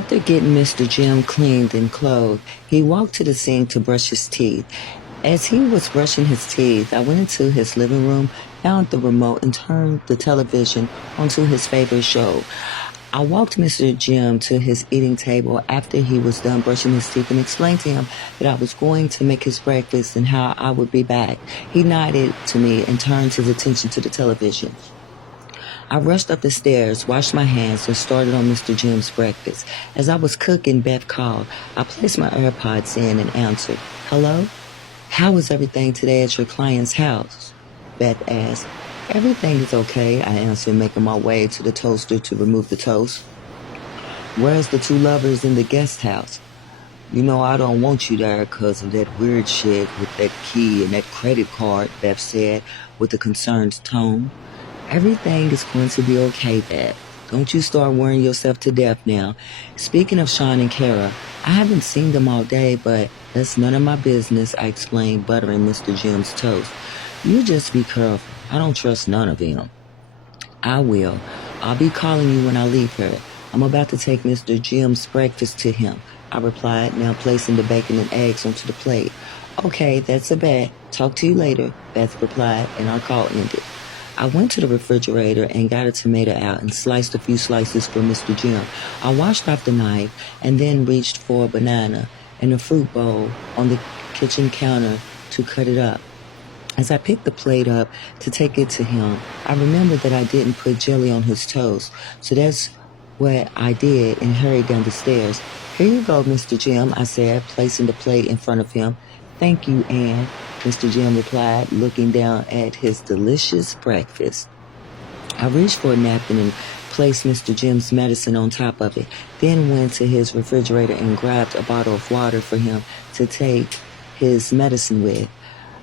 After getting Mr. Jim cleaned and clothed, he walked to the sink to brush his teeth. As he was brushing his teeth, I went into his living room, found the remote, and turned the television onto his favorite show. I walked Mr. Jim to his eating table after he was done brushing his teeth and explained to him that I was going to make his breakfast and how I would be back. He nodded to me and turned his attention to the television. I rushed up the stairs, washed my hands, and started on Mr. Jim's breakfast. As I was cooking, Beth called. I placed my AirPods in and answered. "Hello? How was everything today at your client's house?" Beth asked. "Everything is okay," I answered, making my way to the toaster to remove the toast. "Where's the two lovers in the guest house?" "You know I don't want you there because of that weird shit with that key and that credit card," Beth said with a concerned tone. "Everything is going to be okay, Beth. Don't you start worrying yourself to death now. Speaking of Sean and Kara, I haven't seen them all day, but that's none of my business," I explained, buttering Mr. Jim's toast. "You just be careful. I don't trust none of them." "I will. I'll be calling you when I leave here. I'm about to take Mr. Jim's breakfast to him," I replied, now placing the bacon and eggs onto the plate. "Okay, that's a bet. Talk to you later," Beth replied, and our call ended. I went to the refrigerator and got a tomato out and sliced a few slices for Mr. Jim. I washed off the knife and then reached for a banana and a fruit bowl on the kitchen counter to cut it up. As I picked the plate up to take it to him, I remembered that I didn't put jelly on his toast, so that's what I did and hurried down the stairs. "Here you go, Mr. Jim," I said, placing the plate in front of him. "Thank you, Anne," Mr. Jim replied, looking down at his delicious breakfast. I reached for a napkin and placed Mr. Jim's medicine on top of it, then went to his refrigerator and grabbed a bottle of water for him to take his medicine with.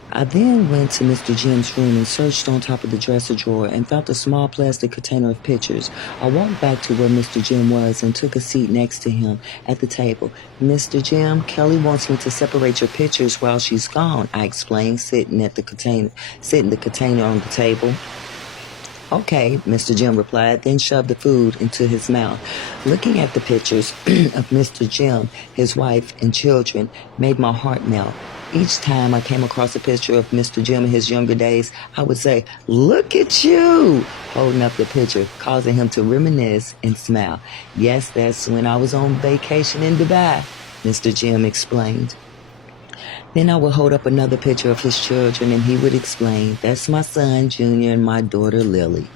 I then went to Mr. Jim's room and searched on top of the dresser drawer and found a small plastic container of pictures. I walked back to where Mr. Jim was and took a seat next to him at the table. "Mr. Jim, Kelly wants me to separate your pictures while she's gone," I explained, setting the container on the table. "Okay," Mr. Jim replied, then shoved the food into his mouth. Looking at the pictures of Mr. Jim, his wife, and children made my heart melt. Each time I came across a picture of Mr. Jim in his younger days, I would say, "Look at you," holding up the picture, causing him to reminisce and smile. "Yes, that's when I was on vacation in Dubai," Mr. Jim explained. Then I would hold up another picture of his children and he would explain, "That's my son, Junior, and my daughter, Lily."